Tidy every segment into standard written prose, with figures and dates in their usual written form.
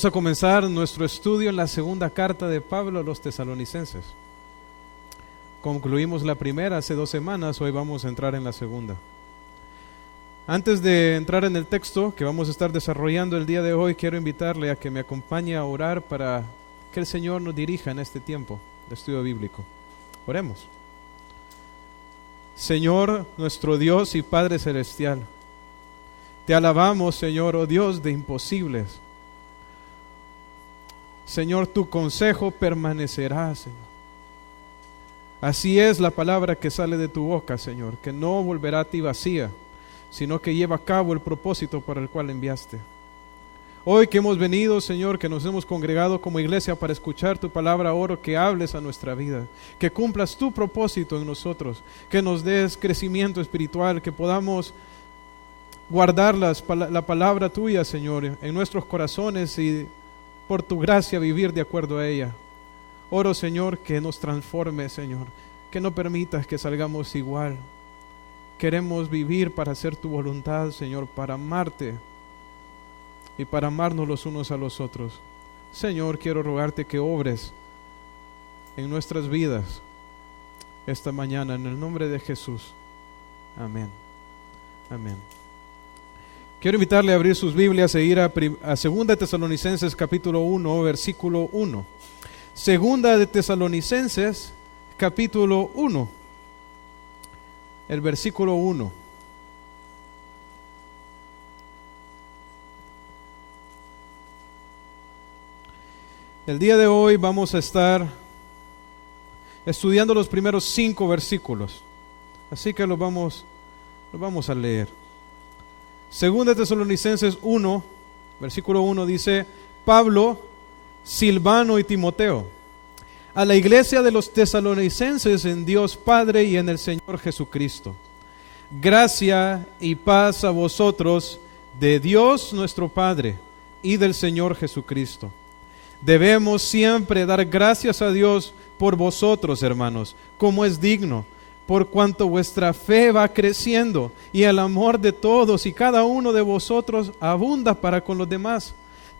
Vamos a comenzar nuestro estudio en la segunda carta de Pablo a los tesalonicenses. Concluimos la primera hace 2 semanas, hoy vamos a entrar en la segunda. Antes de entrar en el texto que vamos a estar desarrollando el día de hoy, quiero invitarle a que me acompañe a orar para que el Señor nos dirija en este tiempo de estudio bíblico. Oremos. Señor, nuestro Dios y Padre Celestial, te alabamos, Señor, oh Dios de imposibles. Señor, tu consejo permanecerá, Señor. Así es la palabra que sale de tu boca, Señor, que no volverá a ti vacía, sino que lleva a cabo el propósito para el cual enviaste. Hoy que hemos venido, Señor, que nos hemos congregado como iglesia para escuchar tu palabra, oro que hables a nuestra vida, que cumplas tu propósito en nosotros, que nos des crecimiento espiritual, que podamos guardar la palabra tuya, Señor, en nuestros corazones y por tu gracia vivir de acuerdo a ella. Oro, Señor, que nos transforme, Señor, que no permitas que salgamos igual. Queremos vivir para hacer tu voluntad, Señor, para amarte y para amarnos los unos a los otros. Señor, quiero rogarte que obres en nuestras vidas esta mañana, en el nombre de Jesús. Amén. Amén. Quiero invitarle a abrir sus Biblias e ir a 2 de Tesalonicenses capítulo 1, versículo 1. 2 de Tesalonicenses capítulo 1, el versículo 1. El día de hoy vamos a estar estudiando los primeros 5 versículos, así que los vamos a leer. 2 de Tesalonicenses 1, versículo 1 dice: Pablo, Silvano y Timoteo, a la iglesia de los tesalonicenses en Dios Padre y en el Señor Jesucristo. Gracia y paz a vosotros de Dios nuestro Padre y del Señor Jesucristo. Debemos siempre dar gracias a Dios por vosotros, hermanos, como es digno, por cuanto vuestra fe va creciendo y el amor de todos y cada uno de vosotros abunda para con los demás,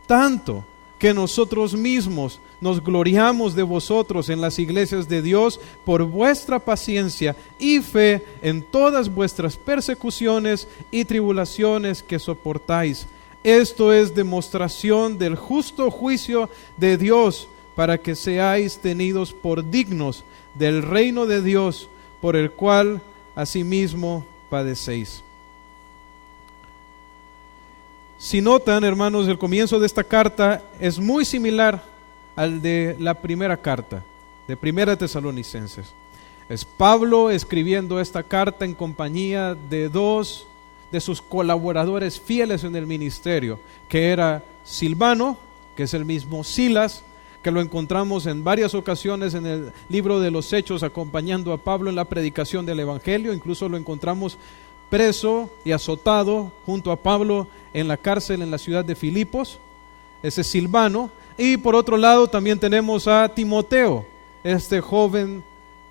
tanto que nosotros mismos nos gloriamos de vosotros en las iglesias de Dios por vuestra paciencia y fe en todas vuestras persecuciones y tribulaciones que soportáis. Esto es demostración del justo juicio de Dios, para que seáis tenidos por dignos del reino de Dios, por el cual asimismo padecéis. Si notan, hermanos, el comienzo de esta carta es muy similar al de la primera carta, de Primera Tesalonicenses. Es Pablo escribiendo esta carta en compañía de 2 de sus colaboradores fieles en el ministerio, que era Silvano, que es el mismo Silas, que lo encontramos en varias ocasiones en el libro de los Hechos acompañando a Pablo en la predicación del Evangelio. Incluso lo encontramos preso y azotado junto a Pablo en la cárcel en la ciudad de Filipos. Ese es Silvano. Y por otro lado también tenemos a Timoteo, este joven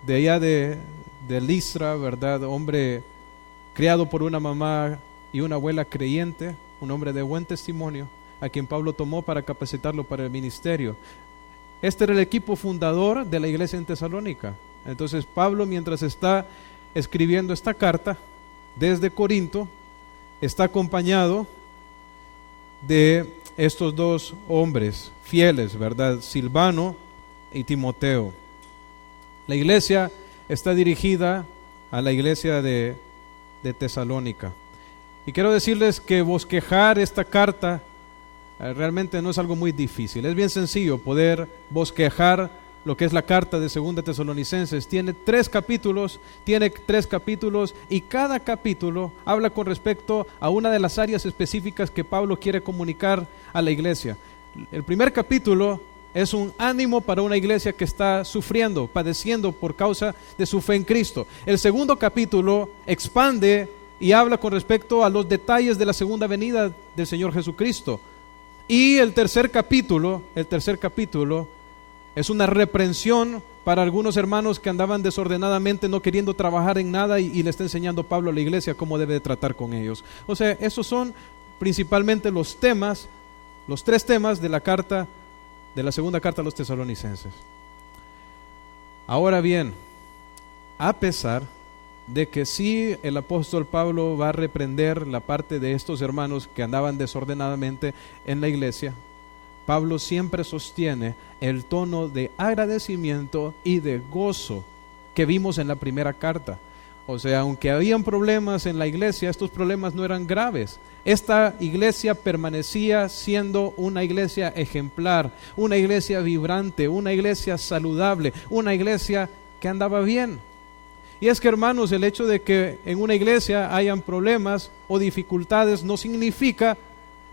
de allá de Listra, ¿verdad? Hombre criado por una mamá y una abuela creyente, un hombre de buen testimonio, a quien Pablo tomó para capacitarlo para el ministerio. Este era el equipo fundador de la iglesia en Tesalónica. Entonces Pablo, mientras está escribiendo esta carta desde Corinto, está acompañado de estos 2 hombres fieles, ¿verdad? Silvano y Timoteo. La iglesia está dirigida a la iglesia de Tesalónica. Y quiero decirles que bosquejar esta carta realmente no es algo muy difícil. Es bien sencillo poder bosquejar lo que es la carta de 2 Tesalonicenses. Tiene 3 capítulos y cada capítulo habla con respecto a una de las áreas específicas que Pablo quiere comunicar a la iglesia. El primer capítulo es un ánimo para una iglesia que está sufriendo, padeciendo por causa de su fe en Cristo. El segundo capítulo expande y habla con respecto a los detalles de la segunda venida del Señor Jesucristo. Y el tercer capítulo es una reprensión para algunos hermanos que andaban desordenadamente, no queriendo trabajar en nada, y le está enseñando Pablo a la iglesia cómo debe de tratar con ellos. O sea, esos son principalmente los temas los 3 temas de la carta, de la segunda carta a los tesalonicenses. Ahora bien, a pesar de que sí el apóstol Pablo va a reprender la parte de estos hermanos que andaban desordenadamente en la iglesia, Pablo siempre sostiene el tono de agradecimiento y de gozo que vimos en la primera carta. O sea, aunque habían problemas en la iglesia, estos problemas no eran graves. Esta iglesia permanecía siendo una iglesia ejemplar, una iglesia vibrante, una iglesia saludable, una iglesia que andaba bien. Y es que, hermanos, el hecho de que en una iglesia hayan problemas o dificultades no significa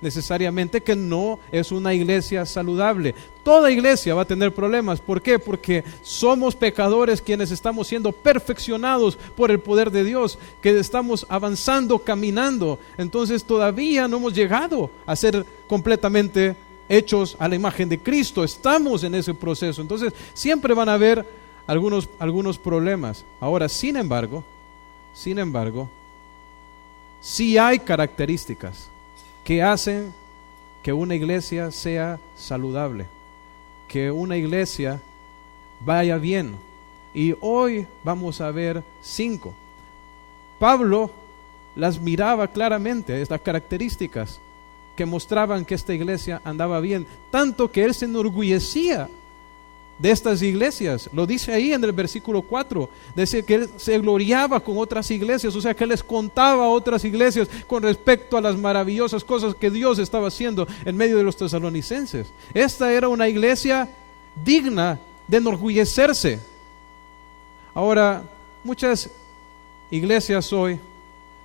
necesariamente que no es una iglesia saludable. Toda iglesia va a tener problemas. ¿Por qué? Porque somos pecadores quienes estamos siendo perfeccionados por el poder de Dios, que estamos avanzando, caminando. Entonces todavía no hemos llegado a ser completamente hechos a la imagen de Cristo. Estamos en ese proceso. Entonces siempre van a haber algunos problemas. Ahora, sin embargo, sí hay características que hacen que una iglesia sea saludable, que una iglesia vaya bien. Y hoy vamos a ver 5. Pablo las miraba claramente, estas características que mostraban que esta iglesia andaba bien, tanto que él se enorgullecía de estas iglesias. Lo dice ahí en el versículo 4, dice que él se gloriaba con otras iglesias, o sea que él les contaba a otras iglesias con respecto a las maravillosas cosas que Dios estaba haciendo en medio de los tesalonicenses. Esta era una iglesia digna de enorgullecerse. Ahora, muchas iglesias hoy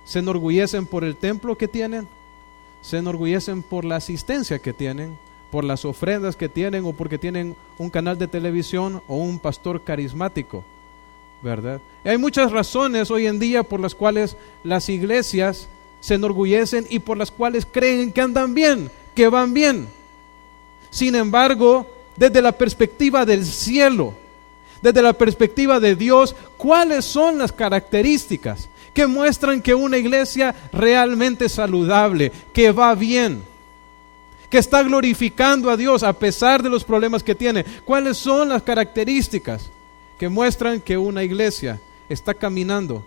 se enorgullecen por el templo que tienen, se enorgullecen por la asistencia que tienen, por las ofrendas que tienen, o porque tienen un canal de televisión o un pastor carismático, ¿verdad? Y hay muchas razones hoy en día por las cuales las iglesias se enorgullecen y por las cuales creen que andan bien, que van bien. Sin embargo, desde la perspectiva del cielo, desde la perspectiva de Dios, ¿cuáles son las características que muestran que una iglesia realmente saludable, que va bien, que está glorificando a Dios a pesar de los problemas que tiene? ¿Cuáles son las características que muestran que una iglesia está caminando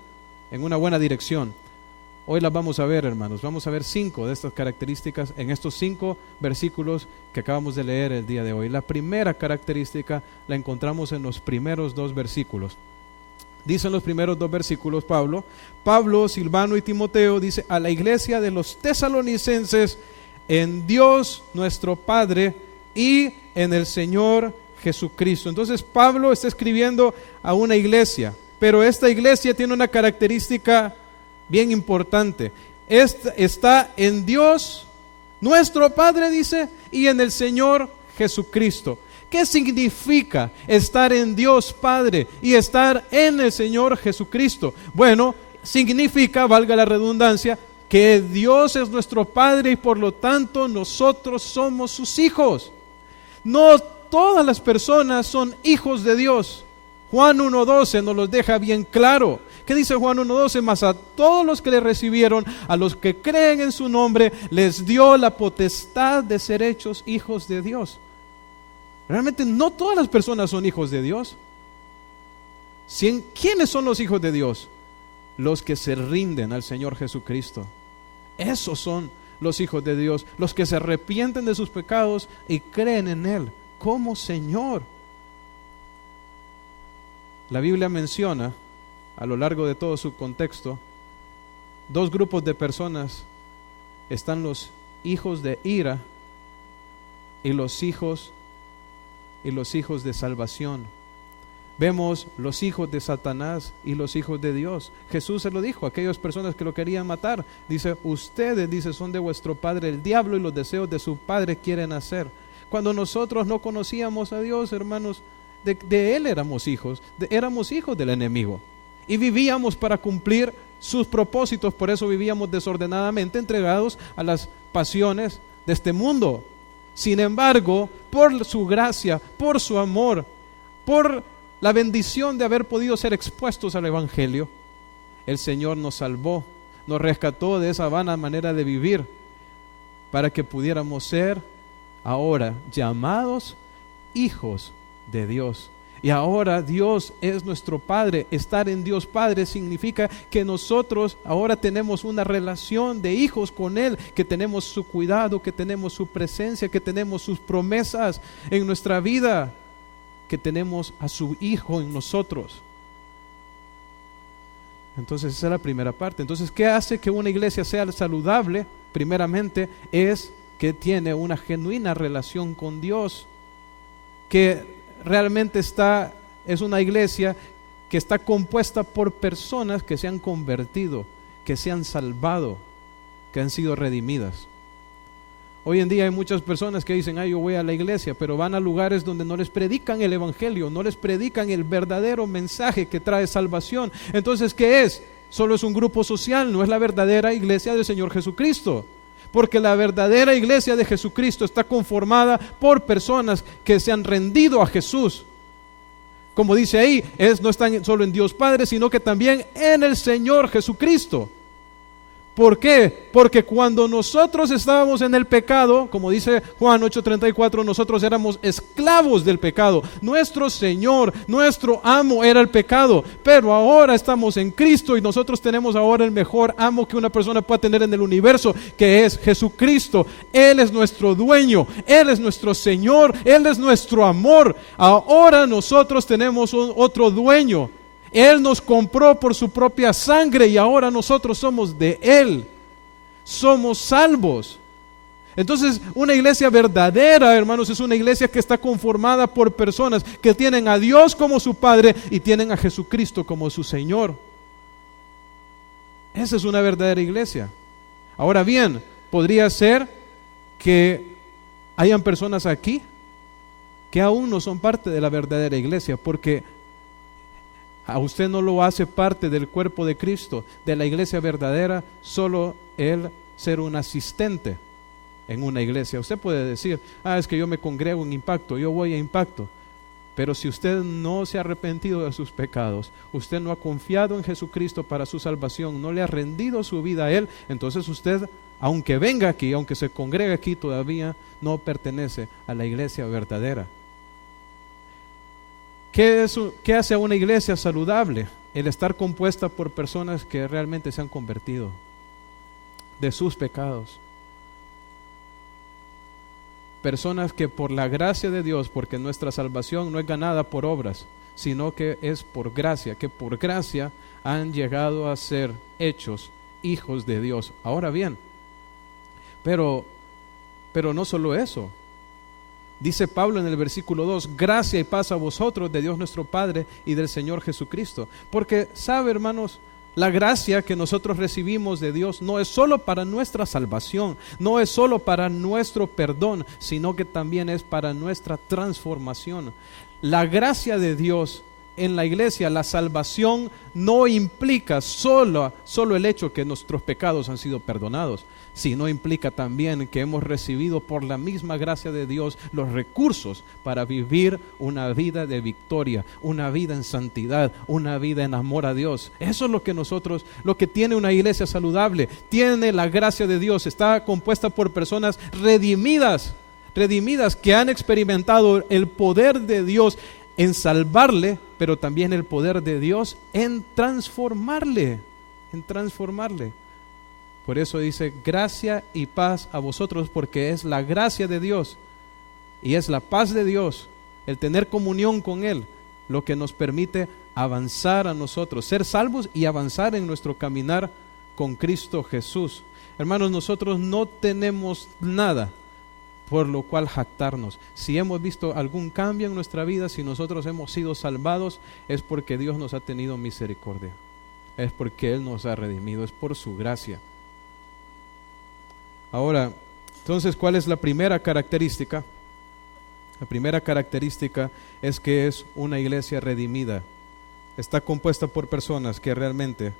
en una buena dirección? Hoy las vamos a ver, hermanos. Vamos a ver 5 de estas características en estos 5 versículos que acabamos de leer el día de hoy. La primera característica la encontramos en los primeros 2 versículos. Dice en los primeros 2 versículos Pablo, Silvano y Timoteo, dice: a la iglesia de los tesalonicenses, en Dios nuestro Padre y en el Señor Jesucristo. Entonces Pablo está escribiendo a una iglesia, pero esta iglesia tiene una característica bien importante. Está en Dios nuestro Padre, dice, y en el Señor Jesucristo. ¿Qué significa estar en Dios Padre y estar en el Señor Jesucristo? Bueno, significa, valga la redundancia, que Dios es nuestro Padre y por lo tanto nosotros somos sus hijos. No todas las personas son hijos de Dios. Juan 1:12 nos los deja bien claro. ¿Qué dice Juan 1:12? Mas a todos los que le recibieron, a los que creen en su nombre, les dio la potestad de ser hechos hijos de Dios. Realmente no todas las personas son hijos de Dios. ¿Quiénes son los hijos de Dios? Los que se rinden al Señor Jesucristo. Esos son los hijos de Dios, los que se arrepienten de sus pecados y creen en Él como Señor. La Biblia menciona a lo largo de todo su contexto 2 grupos de personas. Están los hijos de ira y los hijos de salvación. Vemos los hijos de Satanás y los hijos de Dios. Jesús se lo dijo a aquellas personas que lo querían matar. Dice: ustedes, dice, son de vuestro padre el diablo y los deseos de su padre quieren hacer. Cuando nosotros no conocíamos a Dios, hermanos, de Él éramos hijos del enemigo. Y vivíamos para cumplir sus propósitos. Por eso vivíamos desordenadamente, entregados a las pasiones de este mundo. Sin embargo, por su gracia, por su amor, por la bendición de haber podido ser expuestos al Evangelio, el Señor nos salvó, nos rescató de esa vana manera de vivir, para que pudiéramos ser ahora llamados hijos de Dios. Y ahora Dios es nuestro Padre. Estar en Dios Padre significa que nosotros ahora tenemos una relación de hijos con Él, que tenemos su cuidado, que tenemos su presencia, que tenemos sus promesas en nuestra vida, que tenemos a su Hijo en nosotros. Entonces esa es la primera parte. Entonces, ¿qué hace que una iglesia sea saludable? Primeramente es que tiene una genuina relación con Dios, que realmente es una iglesia que está compuesta por personas que se han convertido, que se han salvado, que han sido redimidas. Hoy en día hay muchas personas que dicen, yo voy a la iglesia, pero van a lugares donde no les predican el evangelio, no les predican el verdadero mensaje que trae salvación. Entonces, ¿qué es? Solo es un grupo social, no es la verdadera iglesia del Señor Jesucristo. Porque la verdadera iglesia de Jesucristo está conformada por personas que se han rendido a Jesús. Como dice ahí, no están solo en Dios Padre, sino que también en el Señor Jesucristo. ¿Por qué? Porque cuando nosotros estábamos en el pecado, como dice Juan 8:34, nosotros éramos esclavos del pecado. Nuestro Señor, nuestro amo era el pecado, pero ahora estamos en Cristo y nosotros tenemos ahora el mejor amo que una persona pueda tener en el universo, que es Jesucristo. Él es nuestro dueño, Él es nuestro Señor, Él es nuestro amor. Ahora nosotros tenemos otro dueño. Él nos compró por su propia sangre y ahora nosotros somos de Él. Somos salvos. Entonces, una iglesia verdadera, hermanos, es una iglesia que está conformada por personas que tienen a Dios como su Padre y tienen a Jesucristo como su Señor. Esa es una verdadera iglesia. Ahora bien, podría ser que hayan personas aquí que aún no son parte de la verdadera iglesia, porque a usted no lo hace parte del cuerpo de Cristo, de la iglesia verdadera, solo el ser un asistente en una iglesia. Usted puede decir, es que yo me congrego en Impacto, yo voy a Impacto. Pero si usted no se ha arrepentido de sus pecados, usted no ha confiado en Jesucristo para su salvación, no le ha rendido su vida a Él, entonces usted, aunque venga aquí, aunque se congregue aquí, todavía no pertenece a la iglesia verdadera. ¿Qué hace a una iglesia saludable? El estar compuesta por personas que realmente se han convertido de sus pecados. Personas que por la gracia de Dios, porque nuestra salvación no es ganada por obras, sino que es por gracia, que por gracia han llegado a ser hechos hijos de Dios. Ahora bien, pero no solo eso. Dice Pablo en el versículo 2, gracia y paz a vosotros de Dios nuestro Padre y del Señor Jesucristo. Porque, ¿sabe, hermanos? La gracia que nosotros recibimos de Dios no es solo para nuestra salvación, no es solo para nuestro perdón, sino que también es para nuestra transformación. La gracia de Dios en la iglesia, la salvación no implica solo el hecho que nuestros pecados han sido perdonados, sino implica también que hemos recibido por la misma gracia de Dios los recursos para vivir una vida de victoria, una vida en santidad, una vida en amor a Dios. Eso es lo que tiene una iglesia saludable. Tiene la gracia de Dios, está compuesta por personas redimidas que han experimentado el poder de Dios en salvarle, pero también el poder de Dios en transformarle. Por eso dice, gracia y paz a vosotros, porque es la gracia de Dios y es la paz de Dios, el tener comunión con Él, lo que nos permite avanzar a nosotros, ser salvos y avanzar en nuestro caminar con Cristo Jesús. Hermanos, nosotros no tenemos nada por lo cual jactarnos. Si hemos visto algún cambio en nuestra vida, si nosotros hemos sido salvados, es porque Dios nos ha tenido misericordia, es porque Él nos ha redimido, es por su gracia. Ahora, entonces, ¿cuál es la primera característica? La primera característica es que es una iglesia redimida. Está compuesta por personas que realmente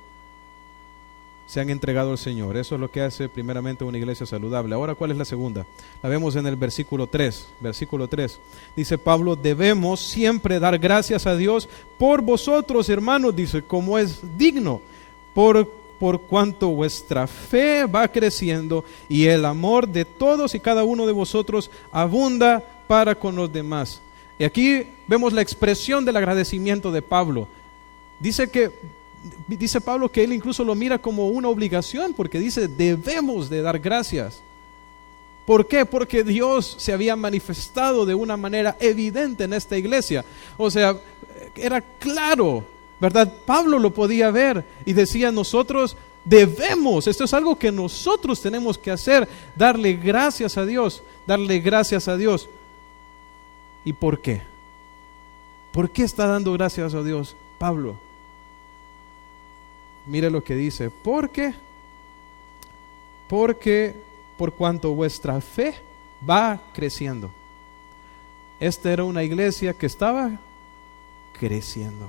se han entregado al Señor. Eso es lo que hace primeramente una iglesia saludable. Ahora, ¿cuál es la segunda? La vemos en el versículo 3. Versículo 3. Dice Pablo, debemos siempre dar gracias a Dios por vosotros, hermanos, dice, como es digno, por cuanto vuestra fe va creciendo y el amor de todos y cada uno de vosotros abunda para con los demás. Y aquí vemos la expresión del agradecimiento de Pablo. Dice Pablo que él incluso lo mira como una obligación, porque dice, debemos de dar gracias. ¿Por qué? Porque Dios se había manifestado de una manera evidente en esta iglesia. O sea, era claro, ¿verdad? Pablo lo podía ver y decía, nosotros debemos, esto es algo que nosotros tenemos que hacer, darle gracias a Dios, darle gracias a Dios. ¿Y por qué? ¿Por qué está dando gracias a Dios Pablo? Mire lo que dice, porque por cuanto vuestra fe va creciendo. Esta era una iglesia que estaba creciendo.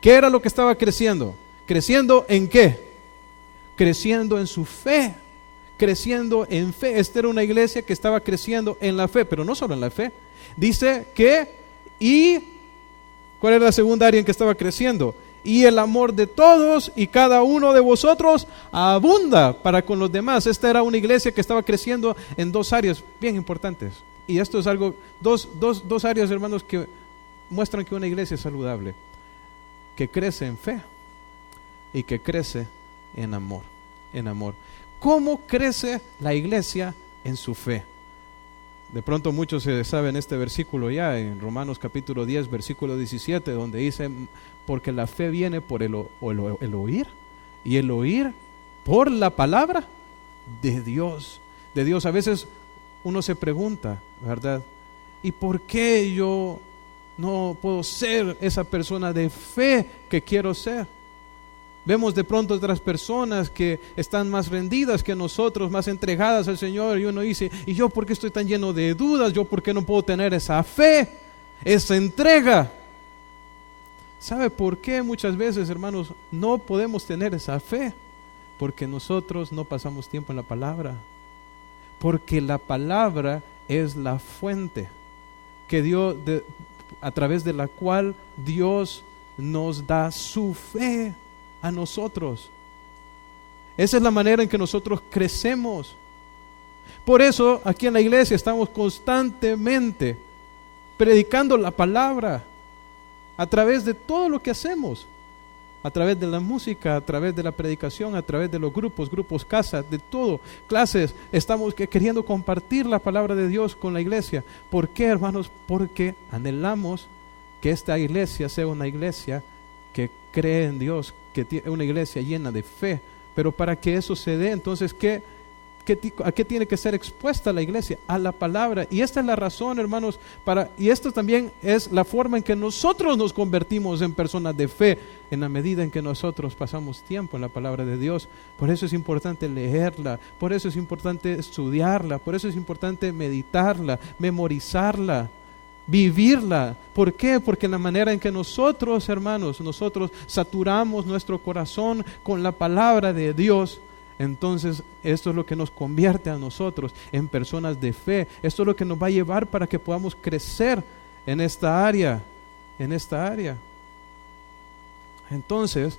¿Qué era lo que estaba creciendo? ¿Creciendo en qué? Creciendo en su fe, creciendo en fe. Esta era una iglesia que estaba creciendo en la fe, pero no solo en la fe. Dice que, ¿cuál era la segunda área en que estaba creciendo? Y el amor de todos y cada uno de vosotros abunda para con los demás. Esta era una iglesia que estaba creciendo en dos áreas bien importantes. Y esto es algo, dos áreas, hermanos, que muestran que una iglesia es saludable. Que crece en fe y que crece en amor. En amor. ¿Cómo crece la iglesia en su fe? De pronto muchos saben este versículo ya en Romanos capítulo 10, versículo 17, donde dice, porque la fe viene por el oír, y el oír por la palabra de Dios. De Dios. A veces uno se pregunta, ¿verdad? ¿Y por qué yo no puedo ser esa persona de fe que quiero ser? Vemos de pronto otras personas que están más rendidas que nosotros, más entregadas al Señor, y uno dice, ¿y yo por qué estoy tan lleno de dudas? ¿Yo por qué no puedo tener esa fe, esa entrega? ¿Sabe por qué muchas veces, hermanos, no podemos tener esa fe? Porque nosotros no pasamos tiempo en la palabra. Porque la palabra es la fuente que Dios, a través de la cual Dios nos da su fe a nosotros. Esa es la manera en que nosotros crecemos. Por eso aquí en la iglesia estamos constantemente predicando la palabra a través de todo lo que hacemos, a través de la música, a través de la predicación, a través de los grupos casas, de todo, clases. Estamos queriendo compartir la palabra de Dios con la iglesia. ¿Por qué, hermanos? Porque anhelamos que esta iglesia sea una iglesia que cree en Dios, que tiene una iglesia llena de fe. Pero para que eso se dé, entonces, ¿a qué tiene que ser expuesta la iglesia? A la palabra. Y esta es la razón, hermanos, y esto también es la forma en que nosotros nos convertimos en personas de fe, en la medida en que nosotros pasamos tiempo en la palabra de Dios. Por eso es importante leerla, por eso es importante estudiarla, por eso es importante meditarla, memorizarla, vivirla. ¿Por qué? Porque en la manera en que nosotros, hermanos, nosotros saturamos nuestro corazón con la palabra de Dios, entonces esto es lo que nos convierte a nosotros en personas de fe. Esto es lo que nos va a llevar para que podamos crecer en esta área, Entonces,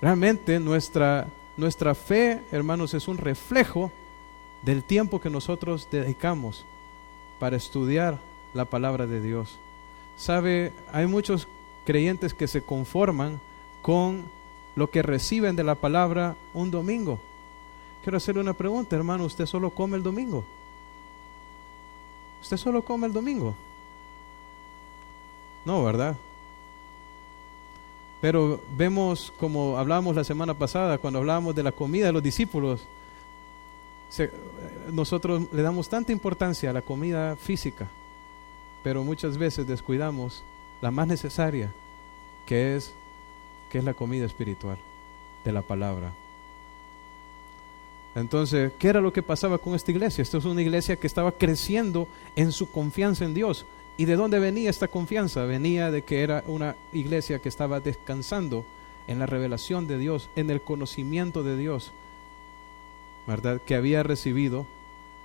realmente nuestra fe, hermanos, es un reflejo del tiempo que nosotros dedicamos para estudiar la palabra de Dios. ¿Sabe? Hay muchos creyentes que se conforman con lo que reciben de la palabra un domingo. Quiero hacerle una pregunta, hermano. ¿Usted solo come el domingo? ¿Usted solo come el domingo? No, ¿verdad? Pero vemos, como hablábamos la semana pasada, cuando hablábamos de la comida de los discípulos, nosotros le damos tanta importancia a la comida física, pero muchas veces descuidamos la más necesaria, que es la comida espiritual de la palabra. Entonces, ¿qué era lo que pasaba con esta iglesia? Esta es una iglesia que estaba creciendo en su confianza en Dios. ¿Y de dónde venía esta confianza? Venía de que era una iglesia que estaba descansando en la revelación de Dios, en el conocimiento de Dios, ¿verdad? Que había recibido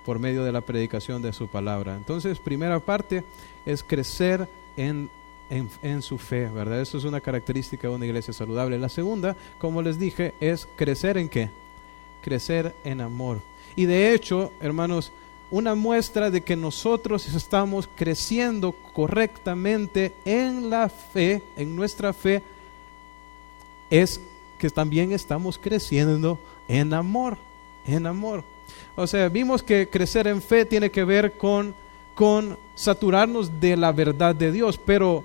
por medio de la predicación de su palabra. Entonces, primera parte es crecer en en su fe, ¿verdad? Eso es una característica de una iglesia saludable. La segunda, como les dije, es crecer ¿en qué? Crecer en amor. Y de hecho, hermanos, una muestra de que nosotros estamos creciendo correctamente en la fe, en nuestra fe, es que también estamos creciendo en amor, en amor. O sea, vimos que crecer en fe tiene que ver con saturarnos de la verdad de Dios, pero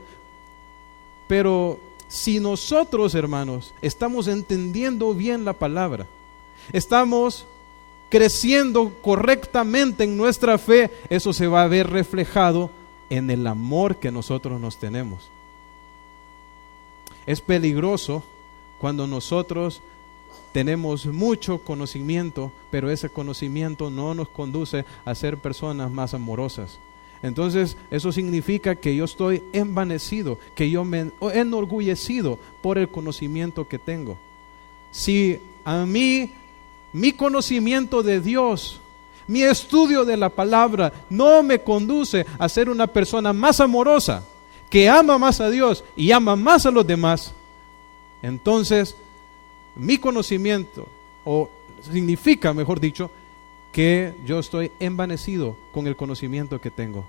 si nosotros, hermanos, estamos entendiendo bien la palabra, estamos creciendo correctamente en nuestra fe, eso se va a ver reflejado en el amor que nosotros nos tenemos. Es peligroso cuando nosotros tenemos mucho conocimiento, pero ese conocimiento no nos conduce a ser personas más amorosas. Entonces, eso significa que yo estoy envanecido, que yo me he enorgullecido por el conocimiento que tengo. Si a mí, mi conocimiento de Dios, mi estudio de la palabra no me conduce a ser una persona más amorosa, que ama más a Dios y ama más a los demás, entonces mi conocimiento, o significa, mejor dicho, que yo estoy envanecido con el conocimiento que tengo.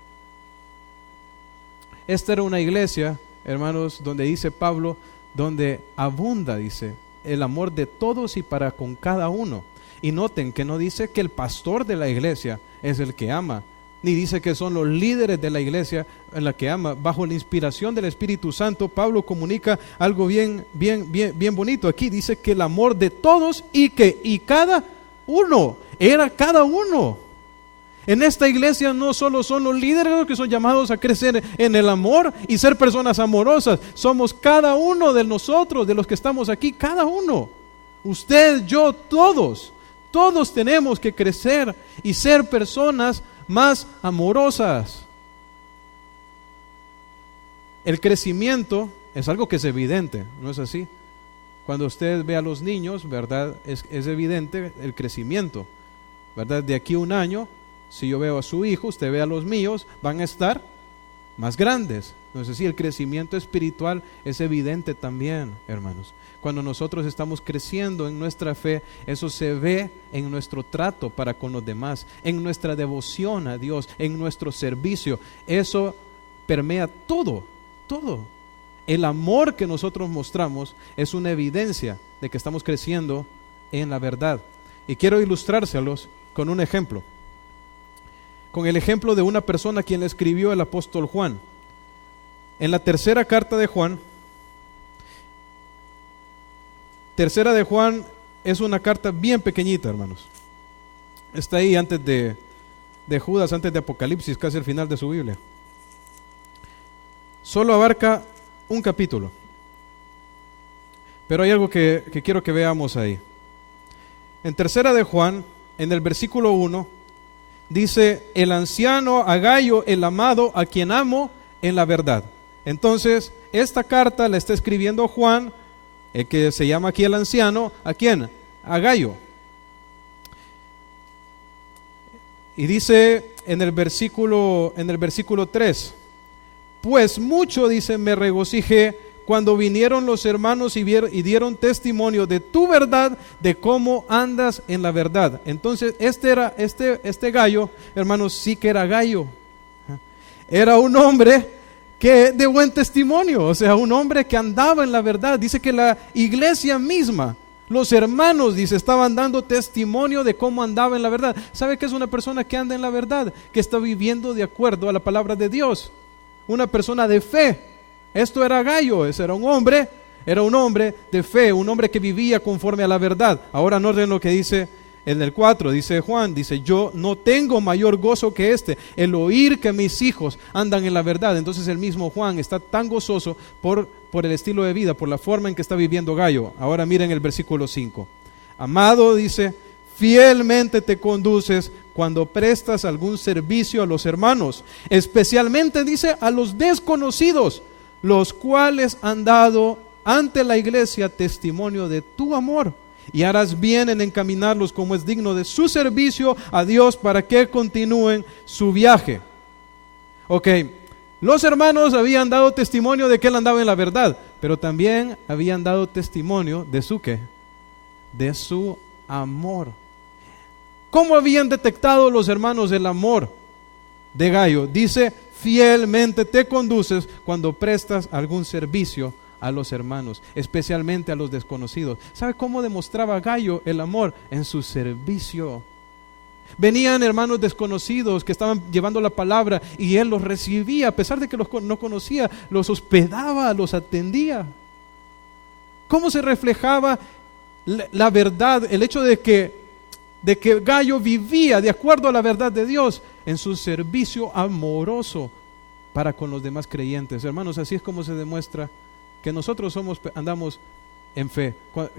Esta era una iglesia, hermanos, donde dice Pablo, donde abunda, dice, el amor de todos y para con cada uno. Y noten que no dice que el pastor de la iglesia es el que ama, ni dice que son los líderes de la iglesia en la que ama. Bajo la inspiración del Espíritu Santo, Pablo comunica algo bien bonito. Aquí dice que el amor de todos y cada uno, era cada uno. En esta iglesia no solo son los líderes los que son llamados a crecer en el amor y ser personas amorosas, somos cada uno de nosotros, de los que estamos aquí, cada uno. Usted, yo, todos tenemos que crecer y ser personas más amorosas. El crecimiento es algo que es evidente, ¿no es así? Cuando usted ve a los niños, ¿verdad? Es evidente el crecimiento, ¿verdad? De aquí a un año, si yo veo a su hijo, usted ve a los míos, van a estar más grandes. ¿No es así? El crecimiento espiritual es evidente también, hermanos. Cuando nosotros estamos creciendo en nuestra fe, eso se ve en nuestro trato para con los demás, en nuestra devoción a Dios, en nuestro servicio. Eso permea todo. El amor que nosotros mostramos es una evidencia de que estamos creciendo en la verdad. Y quiero ilustrárselos con un ejemplo. Con el ejemplo de una persona a quien le escribió el apóstol Juan. En la tercera carta de Juan, Tercera de Juan es una carta bien pequeñita, hermanos. Está ahí antes de Judas, antes de Apocalipsis, casi al final de su Biblia. Solo abarca un capítulo. Pero hay algo que quiero que veamos ahí. En Tercera de Juan, en el versículo 1, dice: el anciano Agayo, el amado, a quien amo en la verdad. Entonces, esta carta la está escribiendo Juan, el que se llama aquí el anciano, ¿a quién? A Gayo. Y dice en el versículo 3, pues mucho, dice, me regocijé cuando vinieron los hermanos y dieron testimonio de tu verdad, de cómo andas en la verdad. Entonces este Gayo, hermanos, sí que era Gayo. Era un hombre que de buen testimonio, o sea, un hombre que andaba en la verdad. Dice que la iglesia misma, los hermanos, dice, estaban dando testimonio de cómo andaba en la verdad. ¿Sabe qué es una persona que anda en la verdad? Que está viviendo de acuerdo a la palabra de Dios. Una persona de fe. Esto era Gayo, ese era un hombre de fe, un hombre que vivía conforme a la verdad. Ahora noten lo que dice en el 4, dice Juan, dice: yo no tengo mayor gozo que el oír que mis hijos andan en la verdad. Entonces el mismo Juan está tan gozoso por el estilo de vida, por la forma en que está viviendo Gayo. Ahora miren el versículo 5. Amado, dice, fielmente te conduces cuando prestas algún servicio a los hermanos, especialmente, dice, a los desconocidos, los cuales han dado ante la iglesia testimonio de tu amor. Y harás bien en encaminarlos como es digno de su servicio a Dios, para que continúen su viaje. Ok, Los hermanos habían dado testimonio de que él andaba en la verdad, pero también habían dado testimonio de su ¿qué? De su amor. ¿Cómo habían detectado los hermanos el amor de Gayo? Dice, fielmente te conduces cuando prestas algún servicio a los hermanos, especialmente a los desconocidos. ¿Sabe cómo demostraba Gayo el amor? En su servicio. Venían hermanos desconocidos que estaban llevando la palabra y él los recibía, a pesar de que los no conocía, los hospedaba, los atendía. ¿Cómo se reflejaba la verdad, el hecho de que Gayo vivía de acuerdo a la verdad de Dios en su servicio amoroso para con los demás creyentes? Hermanos, así es como se demuestra que nosotros andamos en fe,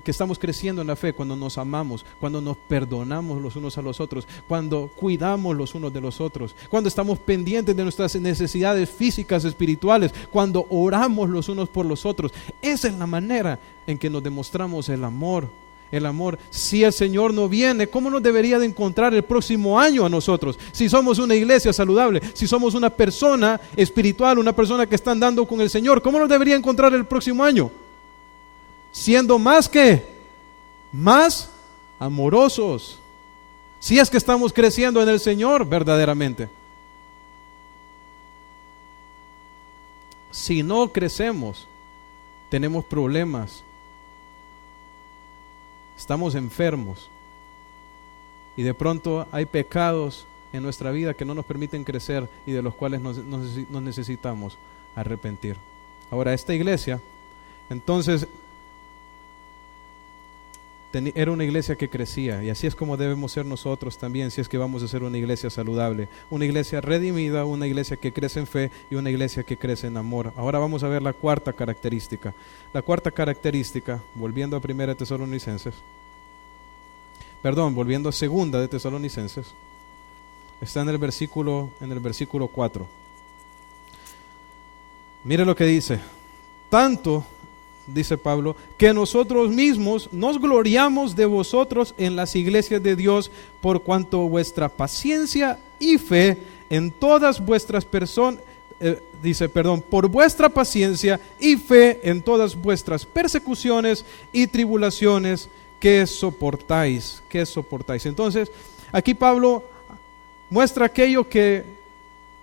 que estamos creciendo en la fe cuando nos amamos, cuando nos perdonamos los unos a los otros, cuando cuidamos los unos de los otros, cuando estamos pendientes de nuestras necesidades físicas, espirituales, cuando oramos los unos por los otros. Esa es la manera en que nos demostramos el amor. El amor. Si el Señor no viene, ¿cómo nos debería de encontrar el próximo año a nosotros? Si somos una iglesia saludable, si somos una persona espiritual, una persona que está andando con el Señor, ¿cómo nos debería encontrar el próximo año? Siendo más amorosos. Si es que estamos creciendo en el Señor verdaderamente. Si no crecemos, tenemos problemas. Estamos enfermos y de pronto hay pecados en nuestra vida que no nos permiten crecer y de los cuales nos necesitamos arrepentir. Ahora, esta iglesia, entonces, era una iglesia que crecía, y así es como debemos ser nosotros también, si es que vamos a ser una iglesia saludable, una iglesia redimida, una iglesia que crece en fe y una iglesia que crece en amor. Ahora vamos a ver la cuarta característica. La cuarta característica, volviendo a Primera de Tesalonicenses, volviendo a Segunda de Tesalonicenses, está en el versículo 4. Mire lo que dice: tanto, dice Pablo, que nosotros mismos nos gloriamos de vosotros en las iglesias de Dios, por cuanto vuestra paciencia y fe en todas vuestras personas, por vuestra paciencia y fe en todas vuestras persecuciones y tribulaciones que soportáis. Entonces, aquí Pablo muestra aquello que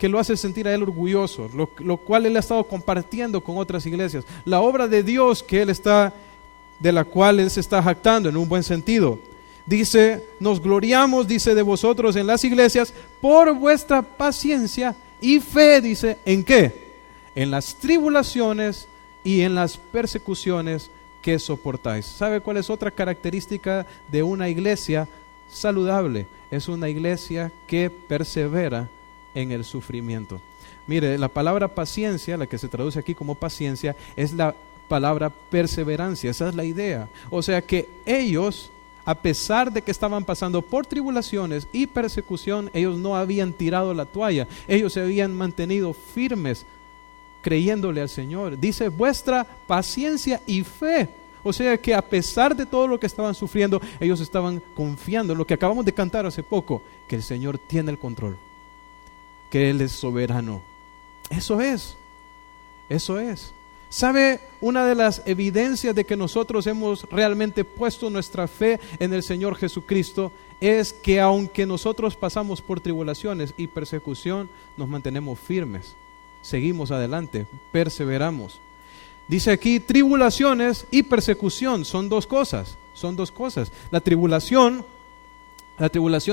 lo hace sentir a él orgulloso, lo cual él ha estado compartiendo con otras iglesias, la obra de Dios de la cual él se está jactando en un buen sentido. Dice, nos gloriamos, dice, de vosotros en las iglesias por vuestra paciencia y fe, dice, ¿en qué? En las tribulaciones y en las persecuciones que soportáis. ¿Sabe cuál es otra característica de una iglesia saludable? Es una iglesia que persevera en el sufrimiento. Mire, la palabra paciencia, la que se traduce aquí como paciencia, es la palabra perseverancia. Esa es la idea. O sea que ellos, a pesar de que estaban pasando por tribulaciones y persecución, ellos no habían tirado la toalla. Ellos se habían mantenido firmes, creyéndole al Señor. Dice, vuestra paciencia y fe. O sea que a pesar de todo lo que estaban sufriendo, ellos estaban confiando en lo que acabamos de cantar hace poco, que el Señor tiene el control, que Él es soberano. Eso es. ¿Sabe? Una de las evidencias de que nosotros hemos realmente puesto nuestra fe en el Señor Jesucristo es que aunque nosotros pasamos por tribulaciones y persecución, nos mantenemos firmes, seguimos adelante, perseveramos. Dice aquí, tribulaciones y persecución son dos cosas. La tribulación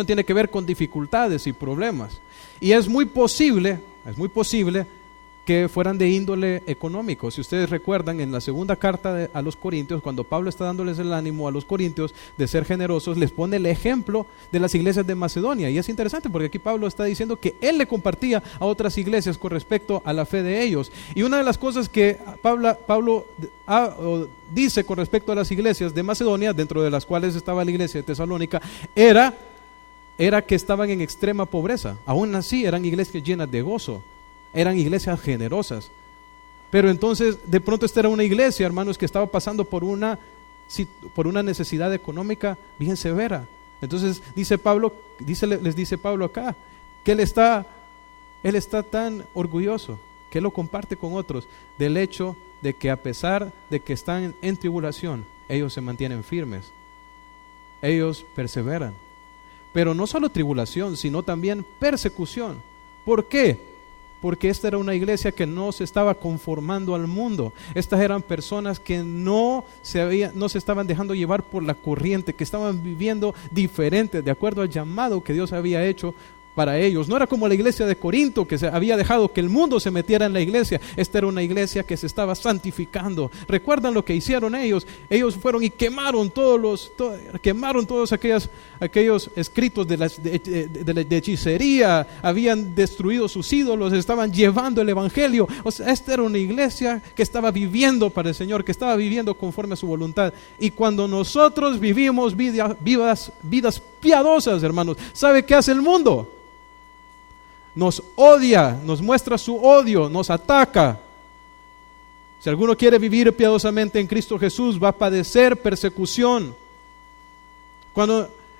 tiene que ver con dificultades y problemas. Y es muy posible que fueran de índole económico. Si ustedes recuerdan, en la segunda carta a los Corintios, cuando Pablo está dándoles el ánimo a los corintios de ser generosos, les pone el ejemplo de las iglesias de Macedonia. Y es interesante porque aquí Pablo está diciendo que él le compartía a otras iglesias con respecto a la fe de ellos. Y una de las cosas que Pablo dice con respecto a las iglesias de Macedonia, dentro de las cuales estaba la iglesia de Tesalónica, era que estaban en extrema pobreza. Aún así eran iglesias llenas de gozo, eran iglesias generosas. Pero entonces de pronto esta era una iglesia, hermanos, que estaba pasando por una necesidad económica bien severa. Entonces les dice Pablo acá que él está tan orgulloso, ¿Qué lo comparte con otros? Del hecho de que a pesar de que están en tribulación, ellos se mantienen firmes. Ellos perseveran. Pero no solo tribulación, sino también persecución. ¿Por qué? Porque esta era una iglesia que no se estaba conformando al mundo. Estas eran personas que no se estaban dejando llevar por la corriente, que estaban viviendo diferente, de acuerdo al llamado que Dios había hecho para ellos. No era como la iglesia de Corinto, que se había dejado que el mundo se metiera en la iglesia. Esta era una iglesia que se estaba santificando. ¿Recuerdan lo que hicieron ellos? Ellos fueron y quemaron todos aquellos escritos de hechicería, habían destruido sus ídolos, estaban llevando el evangelio. O sea, esta era una iglesia que estaba viviendo para el Señor, que estaba viviendo conforme a su voluntad. Y cuando nosotros vivimos vidas piadosas, hermanos, ¿sabe qué hace el mundo? Nos odia, nos muestra su odio, nos ataca. Si alguno quiere vivir piadosamente en Cristo Jesús, va a padecer persecución.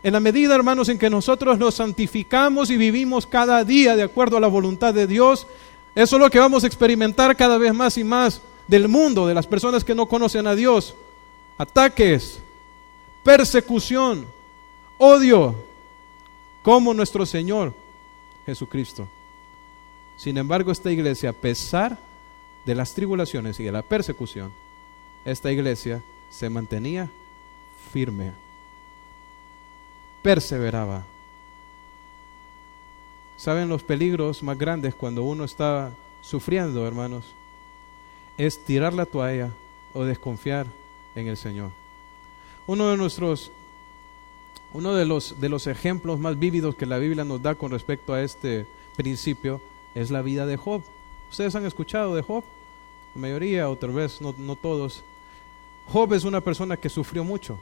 En la medida, hermanos, en que nosotros nos santificamos y vivimos cada día de acuerdo a la voluntad de Dios, eso es lo que vamos a experimentar cada vez más y más del mundo, de las personas que no conocen a Dios. Ataques, persecución, odio, como nuestro Señor Jesucristo. Sin embargo, esta iglesia, a pesar de las tribulaciones y de la persecución, esta iglesia se mantenía firme, perseveraba. ¿Saben los peligros más grandes cuando uno está sufriendo, hermanos? Es tirar la toalla o desconfiar en el Señor. Uno de los ejemplos más vívidos que la Biblia nos da con respecto a este principio es la vida de Job. ¿Ustedes han escuchado de Job? La mayoría, o tal vez no todos. Job es una persona que sufrió mucho.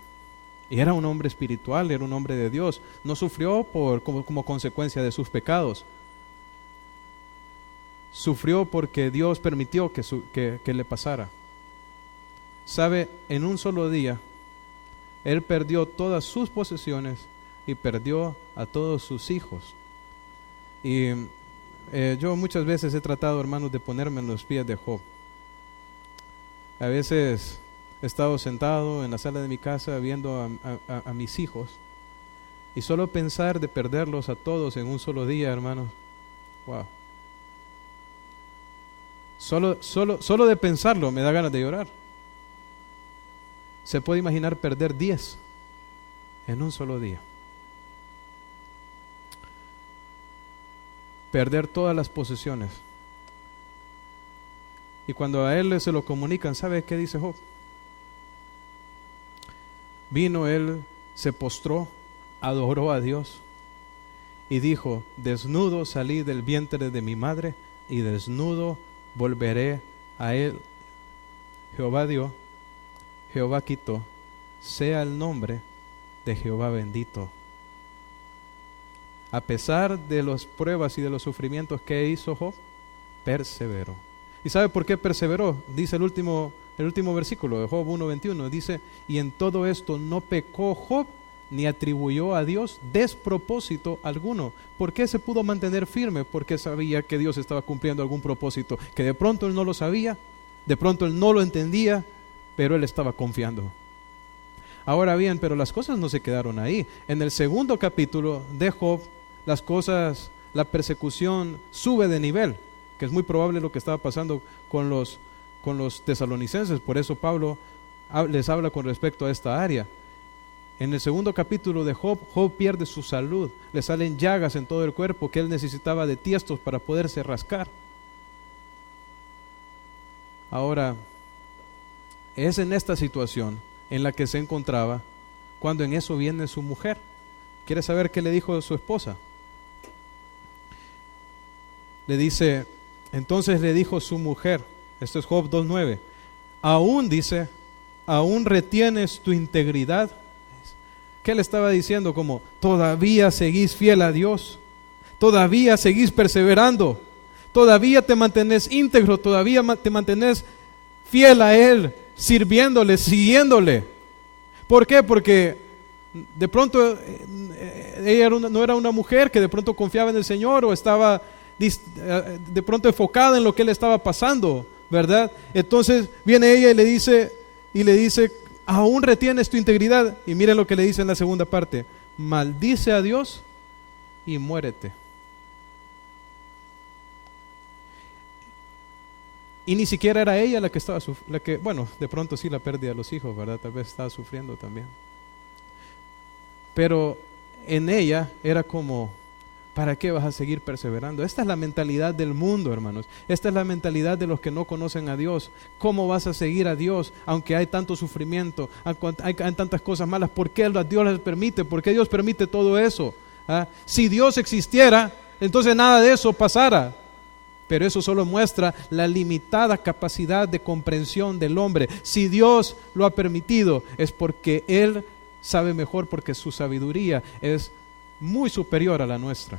Y era un hombre espiritual, era un hombre de Dios. No sufrió como consecuencia de sus pecados. Sufrió porque Dios permitió que le pasara. ¿Sabe? En un solo día, él perdió todas sus posesiones y perdió a todos sus hijos. Y yo muchas veces he tratado, hermanos, de ponerme en los pies de Job. A veces he estado sentado en la sala de mi casa viendo a mis hijos, y solo pensar de perderlos a todos en un solo día, hermanos, wow. Solo de pensarlo me da ganas de llorar. Se puede imaginar perder 10 en un solo día. Perder todas las posesiones. Y cuando a él se lo comunican, ¿sabe qué dice Job? Vino él, se postró, adoró a Dios y dijo: desnudo salí del vientre de mi madre y desnudo volveré a él. Jehová dio, Jehová quitó, sea el nombre de Jehová bendito. A pesar de las pruebas y de los sufrimientos que hizo Job, perseveró. ¿Y sabe por qué perseveró? Dice el último versículo de Job 1:21, dice: y en todo esto no pecó Job, ni atribuyó a Dios despropósito alguno. ¿Por qué se pudo mantener firme? Porque sabía que Dios estaba cumpliendo algún propósito, que de pronto él no lo sabía, de pronto él no lo entendía, pero él estaba confiando. Ahora bien, pero las cosas no se quedaron ahí. En el segundo capítulo de Job, la persecución sube de nivel, que es muy probable lo que estaba pasando con los tesalonicenses. Por eso Pablo les habla con respecto a esta área. En el segundo capítulo de Job, Job pierde su salud, le salen llagas en todo el cuerpo que él necesitaba de tiestos para poderse rascar. Ahora, es en esta situación en la que se encontraba cuando en eso viene su mujer. ¿Quiere saber qué le dijo su esposa? Le dice, entonces le dijo su mujer, esto es Job 2:9, aún retienes tu integridad. ¿Qué le estaba diciendo? Como, todavía seguís fiel a Dios, todavía seguís perseverando, todavía te mantenés íntegro, todavía te mantenés fiel a Él, sirviéndole, siguiéndole. ¿Por qué? Porque de pronto ella no era una mujer que de pronto confiaba en el Señor o estaba de pronto enfocada en lo que le estaba pasando, ¿verdad? Entonces viene ella y le dice, aún retienes tu integridad. Y miren lo que le dice en la segunda parte: maldice a Dios y muérete. Y ni siquiera era ella la que estaba bueno, de pronto sí, la pérdida de los hijos, ¿verdad? Tal vez estaba sufriendo también. Pero en ella era como, ¿para qué vas a seguir perseverando? Esta es la mentalidad del mundo, hermanos. Esta es la mentalidad de los que no conocen a Dios. ¿Cómo vas a seguir a Dios aunque hay tanto sufrimiento, hay tantas cosas malas? ¿Por qué Dios les permite? ¿Por qué Dios permite todo eso? ¿Ah? Si Dios existiera, entonces nada de eso pasara. Pero eso solo muestra la limitada capacidad de comprensión del hombre. Si Dios lo ha permitido, es porque Él sabe mejor, porque su sabiduría es muy superior a la nuestra.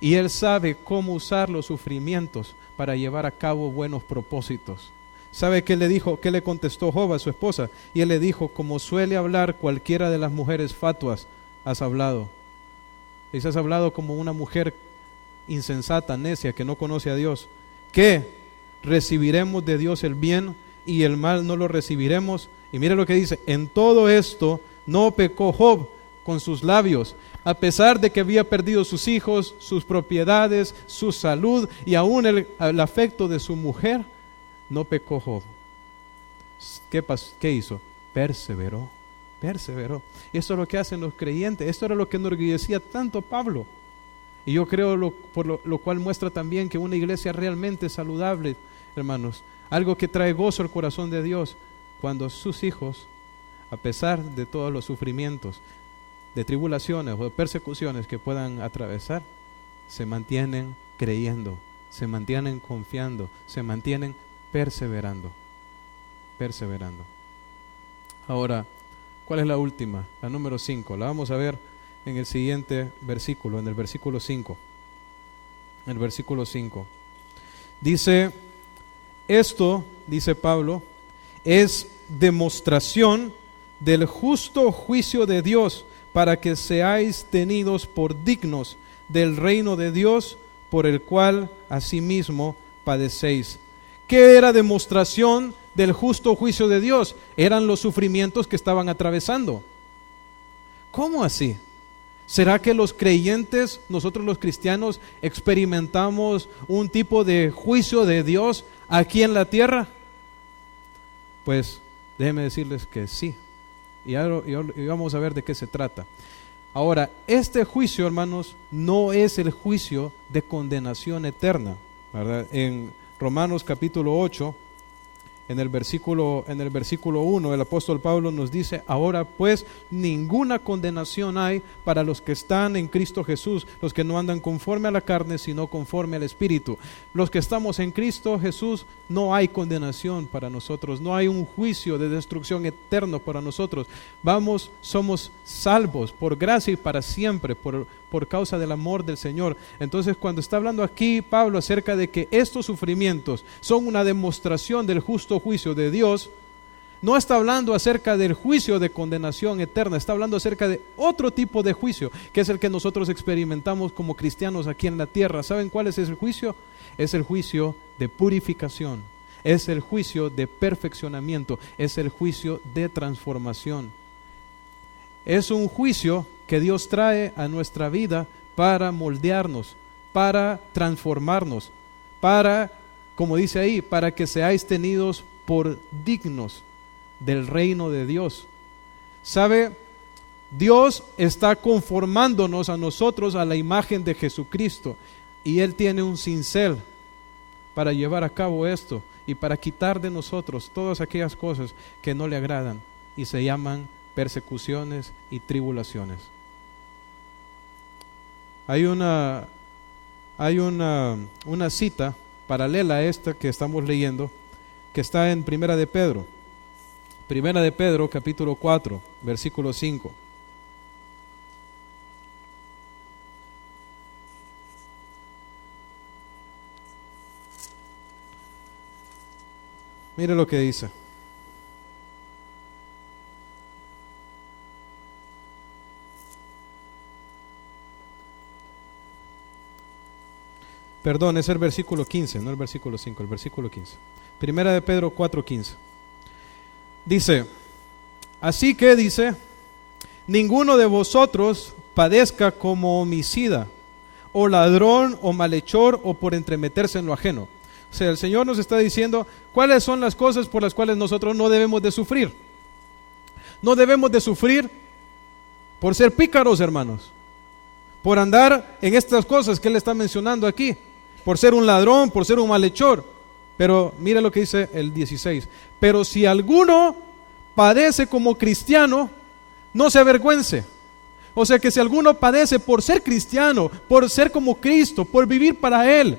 Y Él sabe cómo usar los sufrimientos para llevar a cabo buenos propósitos. ¿Sabe qué le dijo? ¿Qué le contestó Job a su esposa? Y él le dijo: como suele hablar cualquiera de las mujeres fatuas, has hablado. Y has hablado como una mujer insensata, necia, que no conoce a Dios. ¿Qué? ¿Recibiremos de Dios el bien y el mal no lo recibiremos? Y mire lo que dice: en todo esto no pecó Job con sus labios, a pesar de que había perdido sus hijos, sus propiedades, su salud y aún el afecto de su mujer. No pecó Job. ¿Qué hizo? Perseveró. Y eso es lo que hacen los creyentes. Esto era lo que enorgullecía tanto a Pablo. Y yo creo por lo cual muestra también que una iglesia realmente saludable, hermanos, algo que trae gozo al corazón de Dios, cuando sus hijos, a pesar de todos los sufrimientos, de tribulaciones o de persecuciones que puedan atravesar, se mantienen creyendo, se mantienen confiando, se mantienen perseverando. Ahora, ¿cuál es la última? La número 5. La vamos a ver en el siguiente versículo, en el versículo 5. El versículo 5. Dice, esto, dice Pablo, es demostración del justo juicio de Dios, para que seáis tenidos por dignos del reino de Dios, por el cual asimismo padecéis. ¿Qué era demostración del justo juicio de Dios? Eran los sufrimientos que estaban atravesando. ¿Cómo así? ¿Será que los creyentes, nosotros los cristianos, experimentamos un tipo de juicio de Dios aquí en la tierra? Pues déjenme decirles que sí. Y vamos a ver de qué se trata. Ahora, este juicio, hermanos, no es el juicio de condenación eterna, ¿verdad? En Romanos capítulo 8, en el versículo 1, el apóstol Pablo nos dice: ahora pues ninguna condenación hay para los que están en Cristo Jesús, los que no andan conforme a la carne, sino conforme al Espíritu. Los que estamos en Cristo Jesús, no hay condenación para nosotros, no hay un juicio de destrucción eterno para nosotros. Somos salvos por gracia y para siempre, por causa del amor del Señor. Entonces, cuando está hablando aquí Pablo acerca de que estos sufrimientos son una demostración del justo juicio de Dios, no está hablando acerca del juicio de condenación eterna, está hablando acerca de otro tipo de juicio, que es el que nosotros experimentamos como cristianos aquí en la tierra. ¿Saben cuál es ese juicio? Es el juicio de purificación, es el juicio de perfeccionamiento, es el juicio de transformación. Es un juicio que Dios trae a nuestra vida para moldearnos, para transformarnos, para, como dice ahí, para que seáis tenidos por dignos del reino de Dios. ¿Sabe? Dios está conformándonos a nosotros a la imagen de Jesucristo, y Él tiene un cincel para llevar a cabo esto y para quitar de nosotros todas aquellas cosas que no le agradan, y se llaman persecuciones y tribulaciones. Hay una cita paralela a esta que estamos leyendo, que está en Primera de Pedro capítulo 4, versículo 5. Mire lo que dice. Perdón, es el versículo 15, no el versículo 5, el versículo 15. Primera de Pedro 4:15. Dice, así que dice, ninguno de vosotros padezca como homicida, o ladrón, o malhechor, o por entremeterse en lo ajeno. O sea, el Señor nos está diciendo cuáles son las cosas por las cuales nosotros no debemos de sufrir. No debemos de sufrir por ser pícaros, hermanos, por andar en estas cosas que Él está mencionando aquí, por ser un ladrón, por ser un malhechor. Pero mire lo que dice el 16. Pero si alguno padece como cristiano, no se avergüence. O sea que si alguno padece por ser cristiano, por ser como Cristo, por vivir para Él,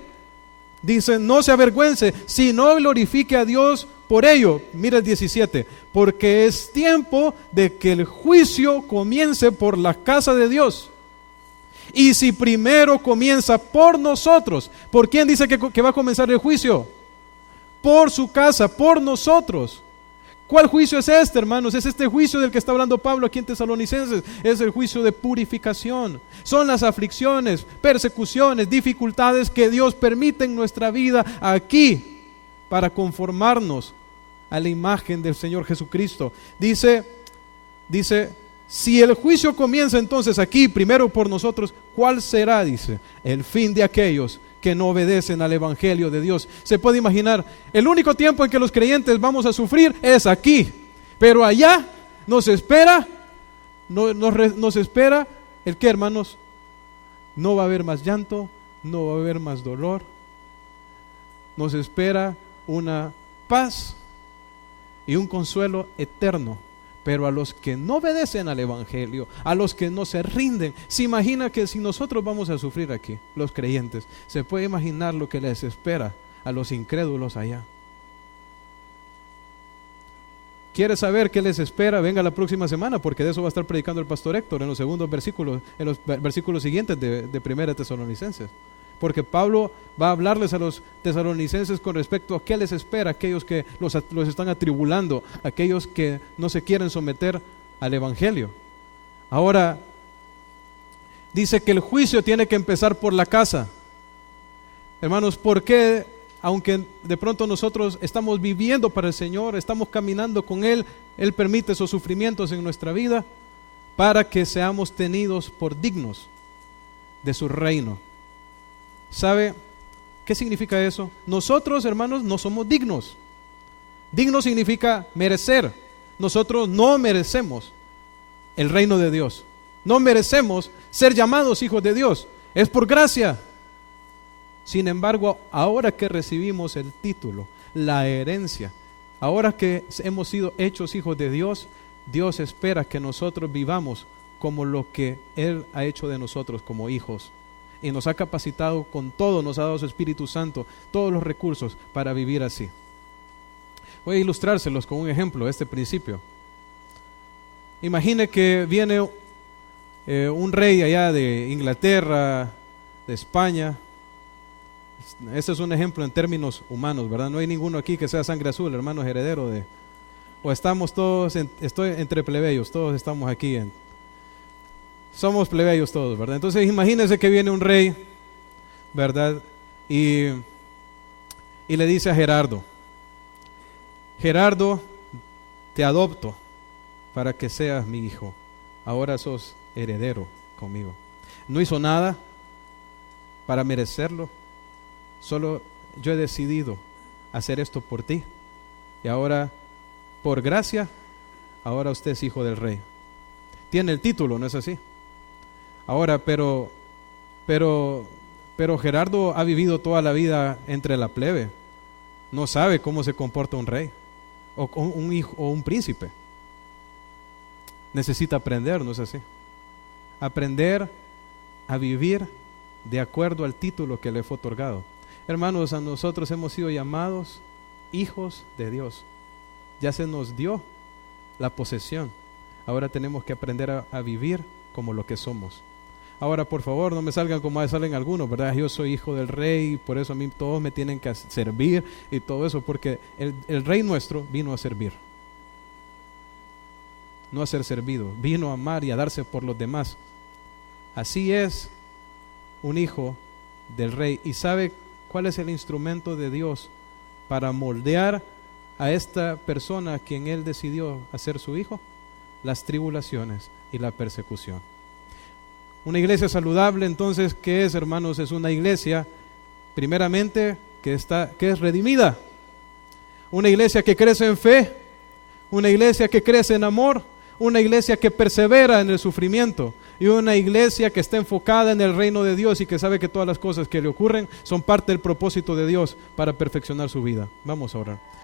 dice, no se avergüence, sino glorifique a Dios por ello. Mira el 17, porque es tiempo de que el juicio comience por la casa de Dios. Y si primero comienza por nosotros, ¿por quién dice que va a comenzar el juicio? Por su casa, por nosotros. ¿Cuál juicio es este, hermanos? Es este juicio del que está hablando Pablo aquí en Tesalonicenses. Es el juicio de purificación. Son las aflicciones, persecuciones, dificultades que Dios permite en nuestra vida aquí para conformarnos a la imagen del Señor Jesucristo. Dice, si el juicio comienza entonces aquí, primero por nosotros, ¿cuál será? Dice, el fin de aquellos que no obedecen al Evangelio de Dios. Se puede imaginar, el único tiempo en que los creyentes vamos a sufrir es aquí, pero allá nos espera, nos espera el que, hermanos, no va a haber más llanto, no va a haber más dolor, nos espera una paz y un consuelo eterno. Pero a los que no obedecen al Evangelio, a los que no se rinden, se imagina que si nosotros vamos a sufrir aquí, los creyentes, se puede imaginar lo que les espera a los incrédulos allá. ¿Quiere saber qué les espera? Venga la próxima semana, porque de eso va a estar predicando el pastor Héctor en los segundos versículos, en los versículos siguientes de Primera Tesalonicenses. Porque Pablo va a hablarles a los tesalonicenses con respecto a qué les espera, aquellos que los están atribulando, aquellos que no se quieren someter al Evangelio. Ahora, dice que el juicio tiene que empezar por la casa. Hermanos, ¿por qué? Aunque de pronto nosotros estamos viviendo para el Señor, estamos caminando con Él, Él permite esos sufrimientos en nuestra vida para que seamos tenidos por dignos de su reino. ¿Sabe qué significa eso? Nosotros, hermanos, no somos dignos. Digno significa merecer. Nosotros no merecemos el reino de Dios. No merecemos ser llamados hijos de Dios. Es por gracia. Sin embargo, ahora que recibimos el título, la herencia, ahora que hemos sido hechos hijos de Dios, Dios espera que nosotros vivamos como lo que Él ha hecho de nosotros como hijos. Y nos ha capacitado con todo, nos ha dado su Espíritu Santo, todos los recursos para vivir así. Voy a ilustrárselos con un ejemplo, este principio. Imagine que viene un rey allá de Inglaterra, de España. Este es un ejemplo en términos humanos, ¿verdad? No hay ninguno aquí que sea sangre azul, hermanos, heredero de... O estamos todos, estoy entre plebeyos, todos estamos aquí somos plebeyos todos, ¿verdad? Entonces imagínense que viene un rey, ¿verdad? Y le dice a Gerardo, Gerardo, te adopto para que seas mi hijo. Ahora sos heredero conmigo. No hizo nada para merecerlo. Solo yo he decidido hacer esto por ti. Y ahora, por gracia, ahora usted es hijo del rey. Tiene el título, ¿no es así? Ahora, pero Gerardo ha vivido toda la vida entre la plebe. No sabe cómo se comporta un rey o un hijo o un príncipe. Necesita aprender, ¿no es así? Aprender a vivir de acuerdo al título que le fue otorgado. Hermanos, a nosotros hemos sido llamados hijos de Dios. Ya se nos dio la posesión. Ahora tenemos que aprender a vivir como lo que somos. Ahora, por favor, no me salgan como salen algunos, ¿verdad? Yo soy hijo del rey, por eso a mí todos me tienen que servir y todo eso, porque el rey nuestro vino a servir. No a ser servido, vino a amar y a darse por los demás. Así es un hijo del rey. ¿Y sabe cuál es el instrumento de Dios para moldear a esta persona a quien Él decidió hacer su hijo? Las tribulaciones y la persecución. Una iglesia saludable, entonces, ¿qué es, hermanos? Es una iglesia, primeramente, que es redimida. Una iglesia que crece en fe, una iglesia que crece en amor, una iglesia que persevera en el sufrimiento y una iglesia que está enfocada en el reino de Dios y que sabe que todas las cosas que le ocurren son parte del propósito de Dios para perfeccionar su vida. Vamos a orar.